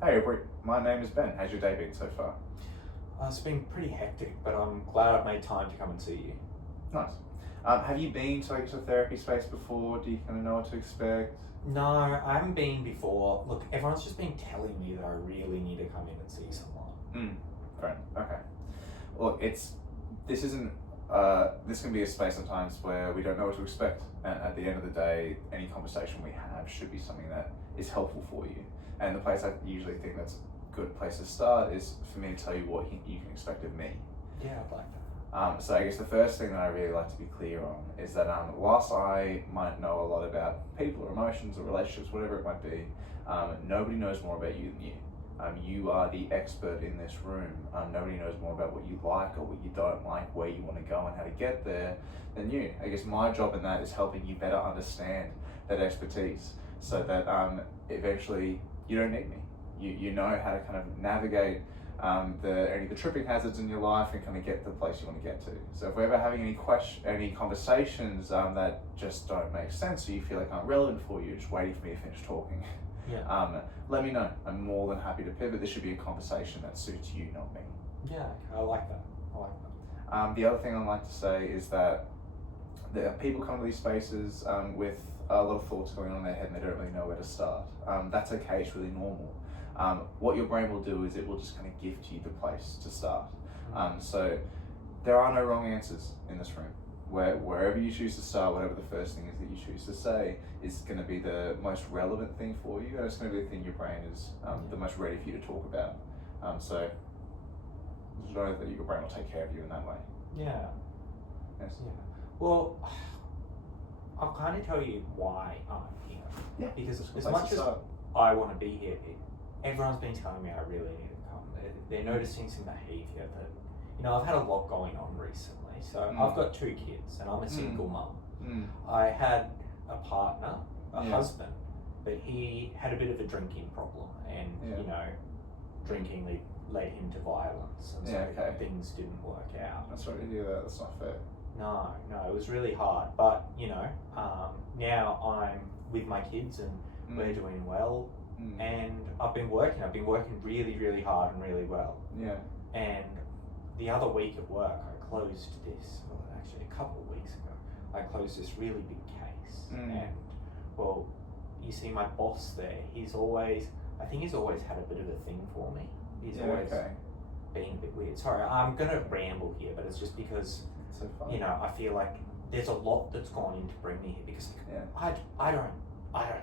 Hey, Aubrey. My name is Ben. How's your day been so far? It's been pretty hectic, but I'm glad I've made time to come and see you. Nice. Have you been to, a therapy space before? Do you kind of know what to expect? No, I haven't been before. Look, everyone's just been telling me that I really need to come in and see someone. Great. Okay. Well, this isn't this can be a space sometimes where we don't know what to expect, and at the end of the day, any conversation we have should be something that is helpful for you. And the place I usually think that's a good place to start is for me to tell you what you can expect of me. Yeah, I'd like that. So I guess the first thing that I really like to be clear on is that whilst I might know a lot about people or emotions or relationships, whatever it might be, nobody knows more about you than you. You are the expert in this room. Nobody knows more about what you like or what you don't like, where you want to go and how to get there than you. I guess my job in that is helping you better understand that expertise so that eventually you don't need me. You know how to kind of navigate any of the tripping hazards in your life and kind of get to the place you want to get to. So if we're ever having any conversations that just don't make sense or you feel like aren't relevant for you, just waiting for me to finish talking, let me know. I'm more than happy to pivot. This should be a conversation that suits you, not me. Yeah, I like that. The other thing I'd like to say is that people come to these spaces with a lot of thoughts going on in their head and they don't really know where to start. That's okay, it's really normal. What your brain will do is it will just kind of gift you the place to start. So there are no wrong answers in this room. Wherever you choose to start, whatever the first thing is that you choose to say is going to be the most relevant thing for you, and it's going to be the thing your brain is the most ready for you to talk about. So just know that your brain will take care of you in that way. Yeah. Yes. Yeah. Well, I'll kind of tell you why I'm here. Yeah. Because as much as I want to be here, everyone's been telling me I really need to come. They're noticing some behaviour that, I've had a lot going on recently. So I've got 2 kids and I'm a single mum. I had a partner, a husband, but he had a bit of a drinking problem and, drinking led him to violence and so things didn't work out. I'm sorry to hear that, that's not fair. No, it was really hard. But, now I'm with my kids and we're doing well. And I've been working really, really hard and really well. Yeah. And the other week at work, I closed actually a couple of weeks ago, I closed this really big case. And, well, you see my boss there, I think he's always had a bit of a thing for me. He's always been a bit weird. Sorry, I'm going to ramble here, but it's just because, I feel like there's a lot that's gone in to bring me here because I don't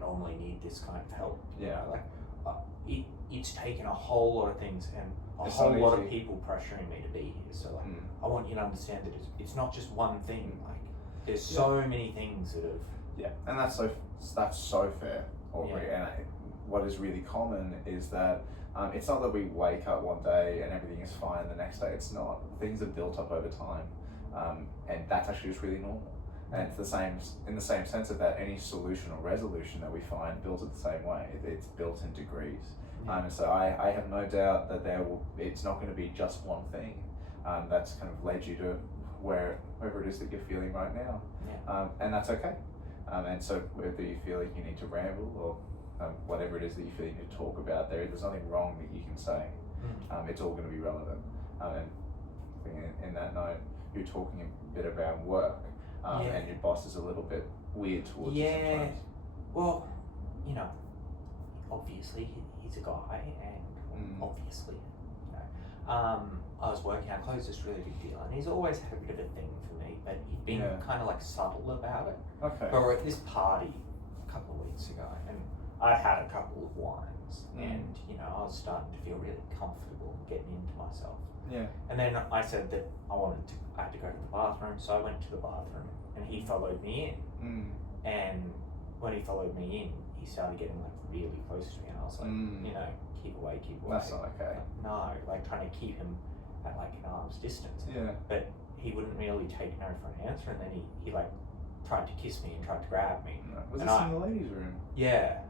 normally need this kind of help. It's taken a whole lot of things and a whole lot of people pressuring me to be here. So I want you to understand that it's not just one thing. Like there's so many things that have. And that's so fair, Aubrey. And what is really common is that it's not that we wake up one day and everything is fine, the next day it's not. Things have built up over time, and that's actually just really normal. And it's in the same sense of that any solution or resolution that we find built it the same way. It's built in degrees. So I have no doubt that it's not going to be just one thing that's kind of led you to wherever it is that you're feeling right now. And that's okay. And so whether you feel like you need to ramble or whatever it is that you feel you need to talk about, there's nothing wrong that you can say. It's all going to be relevant. And in that note, you're talking a bit about work. And your boss is a little bit weird towards you sometimes. Well, obviously he's a guy, and obviously, I was working. I closed this really big deal, and he's always had a bit of a thing for me, but he'd been kind of like subtle about it. Okay. But we're at this party a couple of weeks ago, and I'd had a couple of wines, and I was starting to feel really comfortable getting into myself. And then I said that I had to go to the bathroom, so I went to the bathroom and he followed me in. And when he followed me in, he started getting like really close to me and I was like, keep away. That's not okay. No, like trying to keep him at like an arm's distance. But he wouldn't really take no for an answer, and then he like tried to kiss me and tried to grab me. Was this in the ladies' room? Yeah.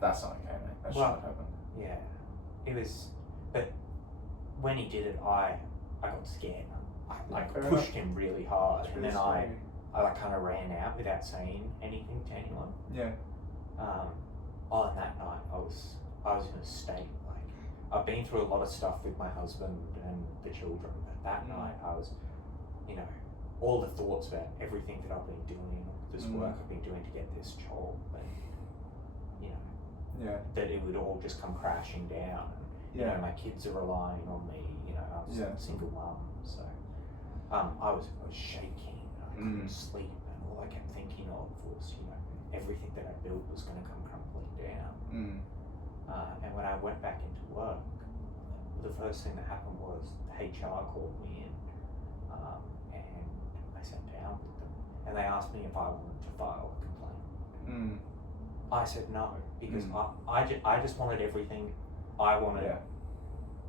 That's not okay, mate. That shouldn't happen. Yeah. It was, but when he did it, I got scared. I pushed him really hard, and then I like kind of ran out without saying anything to anyone. And that night I was in a state like I've been through a lot of stuff with my husband and the children, but that night I was, you know, all the thoughts about everything that I've been doing, this work I've been doing to get this job, and you know, that it would all just come crashing down. And, you know, my kids are relying on me. You know, I was a single mum, so I was shaking. I couldn't sleep, and all I kept thinking of was, you know, everything that I built was going to come crumbling down. And when I went back into work, the first thing that happened was HR called me in, and I sat down with them, and they asked me if I wanted to file a complaint. I said no, because I just wanted everything I wanted.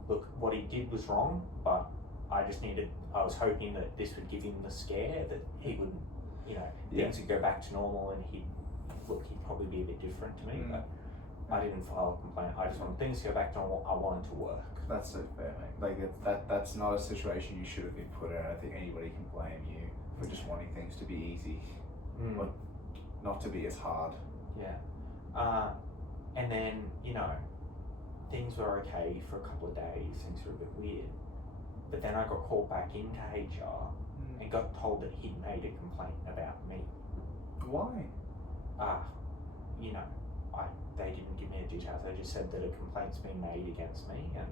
Look, what he did was wrong, but I was hoping that this would give him the scare that he would, you know, things would go back to normal, and he'd probably be a bit different to me, but I didn't file a complaint. I just wanted things to go back to normal. I wanted to work. That's so fair, mate. Like that's not a situation you should have been put in. I don't think anybody can blame you for just wanting things to be easy, or not to be as hard. And then, you know, things were okay for a couple of days. Things were a bit weird, but then I got called back into HR and got told that he'd made a complaint about me. Why? You know, they didn't give me the details. They just said that a complaint's been made against me, and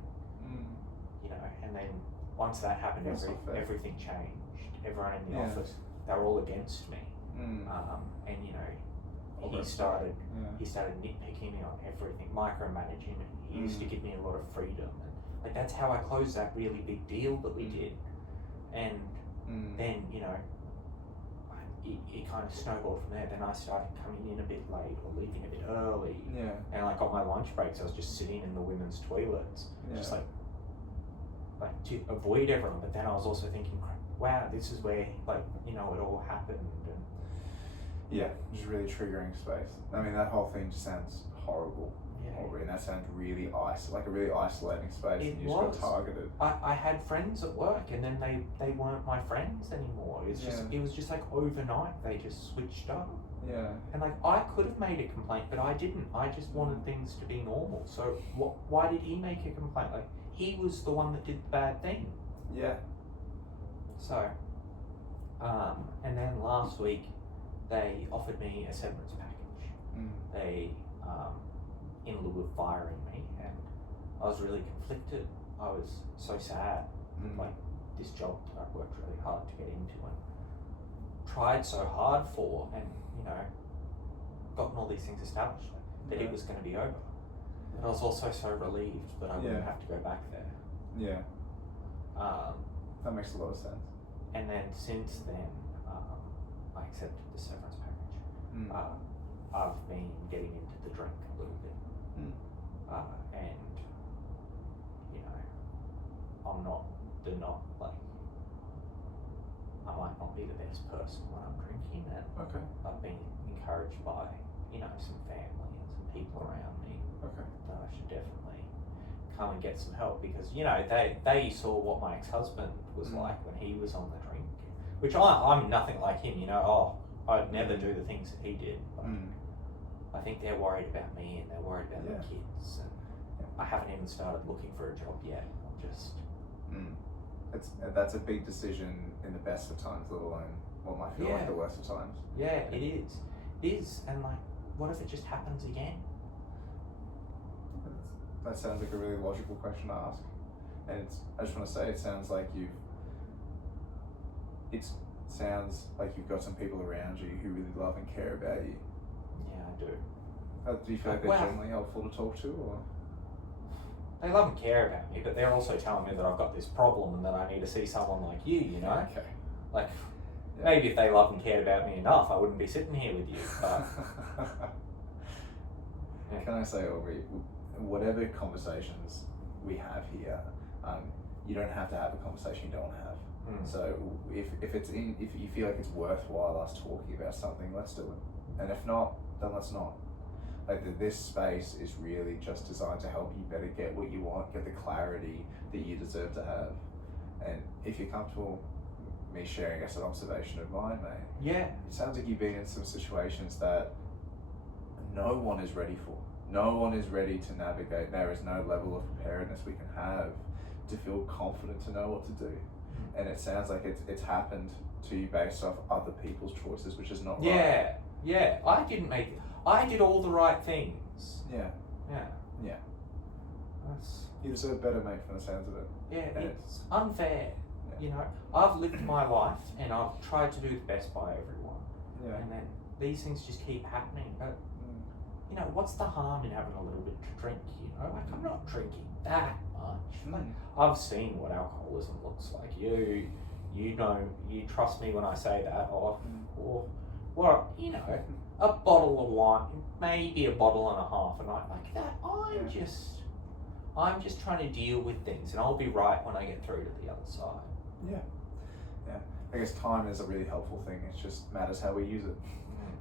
you know, and then once that happened, everything changed. Everyone in the office, they were all against me, and you know, he started nitpicking me on everything, micromanaging, and he used to give me a lot of freedom, and like that's how I closed that really big deal that we did, and then, you know, it kind of snowballed from there. Then I started coming in a bit late or leaving a bit early. And like on my lunch breaks, I was just sitting in the women's toilets, just like to avoid everyone. But then I was also thinking, wow, this is where, like, you know, it all happened. And just really triggering space. I mean, that whole thing just sounds horrible. And that sounds really like a really isolating space. It and you just got targeted. I had friends at work, and then they weren't my friends anymore. It was just like overnight they just switched up. And like I could have made a complaint, but I didn't. I just wanted things to be normal. So why did he make a complaint? Like he was the one that did the bad thing. So, and then last week they offered me a severance package. They in lieu of firing me, and I was really conflicted. I was so sad. Like this job that I've worked really hard to get into and tried so hard for, and you know, gotten all these things established, that it was going to be over. And I was also so relieved that I wouldn't have to go back there. That makes a lot of sense. And then since then, I accepted the severance package. I've been getting into the drink a little bit. And you know, I might not be the best person when I'm drinking, and I've been encouraged by, you know, some family and some people around me that I should definitely come and get some help, because, you know, they saw what my ex-husband was like when he was on the drink, which I'm nothing like him, you know. I'd never do the things that he did, but I think they're worried about me, and they're worried about their kids, and I haven't even started looking for a job yet. I'm just that's a big decision in the best of times, let alone what might feel like the worst of times. It is, and like, what if it just happens again? That sounds like a really logical question to ask, and I just want to say, it sounds like you've got some people around you who really love and care about you. Yeah, I do. Do you feel like they're generally helpful to talk to, or? They love and care about me, but they're also telling me that I've got this problem and that I need to see someone like you, you know? Like, maybe if they loved and cared about me enough, I wouldn't be sitting here with you, but... Can I say, Aubrey, whatever conversations we have here, you don't have to have a conversation you don't want to have. So if you feel like it's worthwhile us talking about something, let's do it. And if not, then let's not. Like this space is really just designed to help you better get what you want, get the clarity that you deserve to have. And if you're comfortable me sharing as an observation of mine, mate. Yeah. It sounds like you've been in some situations that no one is ready for. no one is ready to navigate. There is no level of preparedness we can have to feel confident to know what to do. And it sounds like it's happened to you based off other people's choices, which is not right. Yeah. I didn't make it. I did all the right things. Yeah. You deserve better, mate, from the sounds of it. Yeah, it's unfair. You know, I've lived my life and I've tried to do the best by everyone. Yeah. And then these things just keep happening. But, you know, what's the harm in having a little bit to drink, you know? Like, I'm not drinking that much. Like, I've seen what alcoholism looks like. You know, you trust me when I say that. Or you know, a bottle of wine, maybe a bottle and a half a night like that. I'm just trying to deal with things, and I'll be right when I get through to the other side. Yeah. I guess time is a really helpful thing. It just matters how we use it.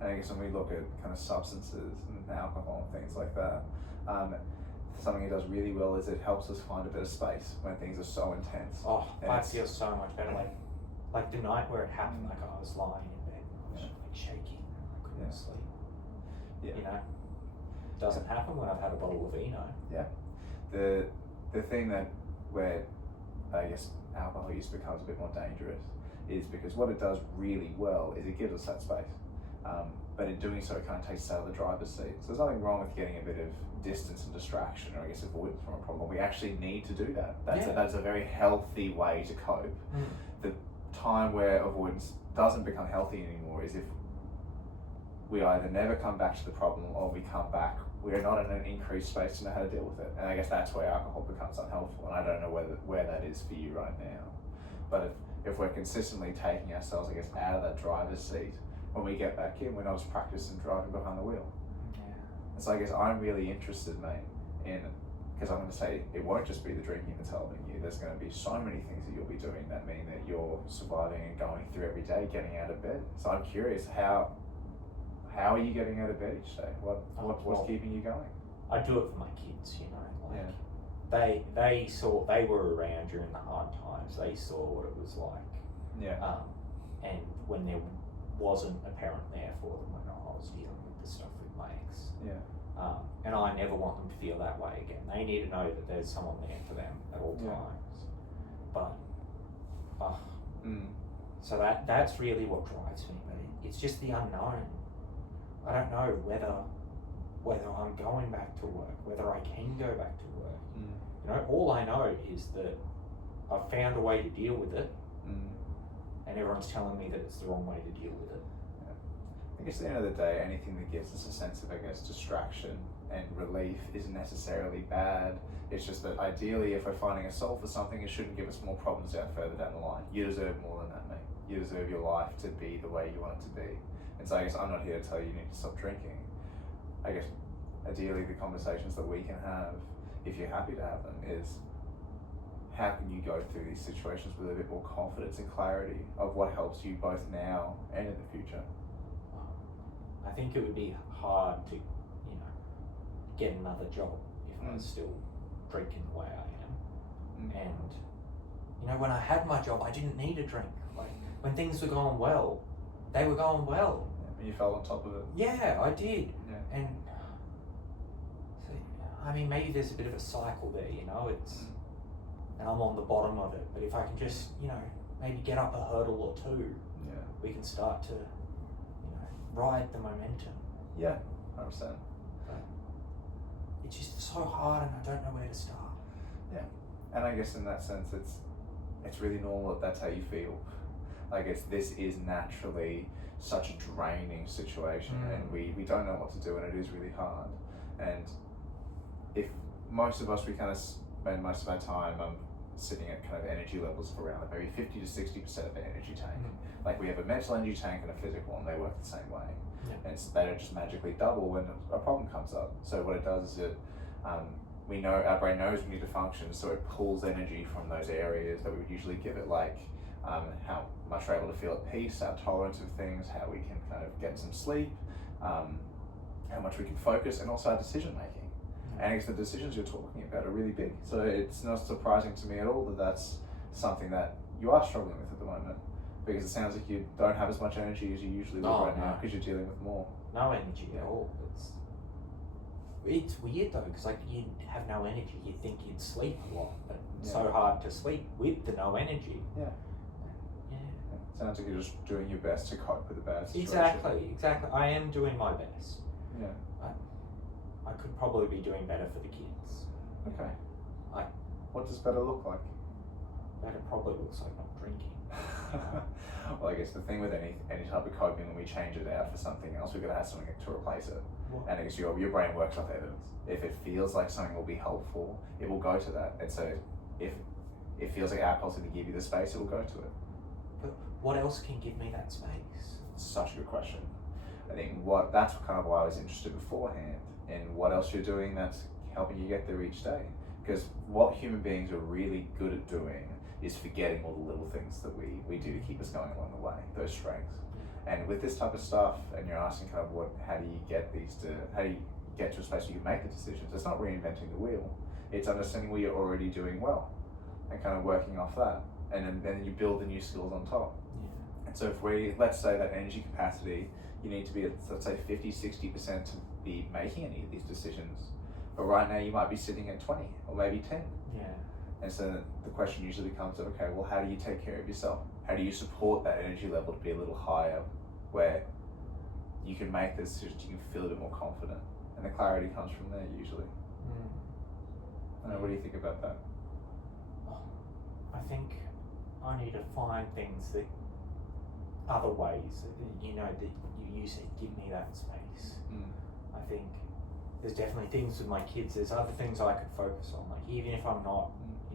And I guess when we look at kind of substances and alcohol and things like that, something it does really well is it helps us find a bit of space when things are so intense. Oh, I feel so much better. Like the night where it happened, like I was lying in bed and I was like shaking and I couldn't sleep. Yeah. You know, doesn't happen when I've had a bottle of vino. Yeah. The thing that where I guess alcohol use becomes a bit more dangerous is because what it does really well is it gives us that space. But in doing so, it kind of takes us out of the driver's seat. So there's nothing wrong with getting a bit of distance and distraction, or I guess avoidance from a problem. We actually need to do that. That's a very healthy way to cope. The time where avoidance doesn't become healthy anymore is if we either never come back to the problem or we come back, we're not in an increased space to know how to deal with it. And I guess that's where alcohol becomes unhelpful. And I don't know where that is for you right now. But if we're consistently taking ourselves, I guess, out of that driver's seat, when we get back in, we're not as practiced in driving behind the wheel. And so I guess I'm really interested, mate, in, because I'm going to say it won't just be the drinking that's helping you. There's going to be so many things that you'll be doing that mean that you're surviving and going through every day, getting out of bed. So I'm curious, how are you getting out of bed each day? What's keeping you going? I do it for my kids, you know. They were around during the hard times. They saw what it was like. And when there wasn't a parent there for them when I was dealing with the stuff with my ex. And I never want them to feel that way again. They need to know that there's someone there for them at all times. But so that's really what drives me. But it's just the unknown. I don't know whether I'm going back to work, whether I can go back to work. You know, all I know is that I've found a way to deal with it, and everyone's telling me that it's the wrong way to deal with it. I guess at the end of the day, anything that gives us a sense of, I guess, distraction and relief isn't necessarily bad. It's just that ideally, if we're finding a solve for something, it shouldn't give us more problems out further down the line. You deserve more than that, mate. You deserve your life to be the way you want it to be. And so I guess I'm not here to tell you you need to stop drinking. I guess ideally the conversations that we can have, if you're happy to have them, is how can you go through these situations with a bit more confidence and clarity of what helps you both now and in the future? I think it would be hard to, you know, get another job if I was still drinking the way I am. And, you know, when I had my job, I didn't need a drink. Like, when things were going well, they were going well. And you fell on top of it. Yeah, I did. And, so, I mean, maybe there's a bit of a cycle there, you know, and I'm on the bottom of it. But if I can just, you know, maybe get up a hurdle or two, we can start to, ride the momentum. 100%. But it's just so hard and I don't know where to start. And I guess in that sense it's really normal that that's how you feel. Like this is naturally such a draining situation and we don't know what to do and it is really hard. And if most of us, we kind of spend most of our time sitting at kind of energy levels of around maybe 50 to 60% of the energy tank. Like we have a mental energy tank and a physical and they work the same way. And they don't just magically double when a problem comes up. So what it does is we know, our brain knows we need to function, so it pulls energy from those areas that we would usually give it, like how much we're able to feel at peace, our tolerance of things, how we can kind of get some sleep, how much we can focus, and also our decision making. And I guess the decisions you're talking about are really big. So it's not surprising to me at all that that's something that you are struggling with at the moment, because it sounds like you don't have as much energy as you usually would right now because you're dealing with more. No energy at all. it's weird though, because like you have no energy, you'd think you'd sleep a lot, but it's Yeah. so hard to sleep with the no energy. Yeah. Yeah. It sounds like you're just doing your best to cope with the bad situation. Exactly. I am doing my best. Yeah. I could probably be doing better for the kids. Okay. I- What does better look like? Better probably looks like not drinking. Well, I guess the thing with any type of coping, when we change it out for something else, we've got to have something to replace it. What? And I guess your brain works off evidence. If it feels like something will be helpful, it will go to that. And so if it feels like alcohol's going to give you the space, it will go to it. But what else can give me that space? Such a good question. I think that's kind of why I was interested beforehand in what else you're doing that's helping you get there each day. Because what human beings are really good at doing is forgetting all the little things that we do to keep us going along the way, those strengths. And with this type of stuff, and you're asking kind of how do you get to a space where you can make the decisions? It's not reinventing the wheel. It's understanding what you're already doing well and kind of working off that. And then you build the new skills on top. Yeah. And so if let's say that energy capacity, you need to be at, let's say 50-60% to be making any of these decisions. But right now you might be sitting at 20 or maybe 10. Yeah. And so the question usually becomes, okay, well, how do you take care of yourself? How do you support that energy level to be a little higher where you can make the decisions, you can feel a bit more confident? And the clarity comes from there usually. I don't know, what do you think about that? I think I need to find things that other ways, that you said, give me that space. I think there's definitely things with my kids, there's other things I could focus on, like even if I'm not,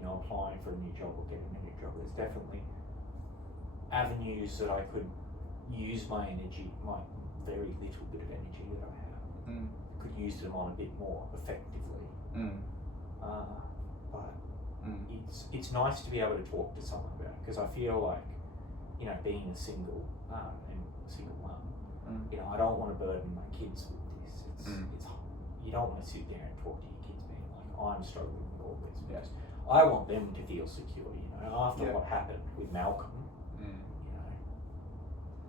applying for a new job or getting a new job, there's definitely avenues that I could use my energy, my very little bit of energy that I have, could use them on a bit more effectively. But it's nice to be able to talk to someone about it, because I feel like, being a single and a single mum, I don't want to burden my kids with this. It's you don't want to sit there and talk to your kids being like, I'm struggling with all this. Yes. I want them to feel secure, after what happened with Malcolm,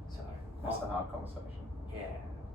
so That's a hard conversation. yeah,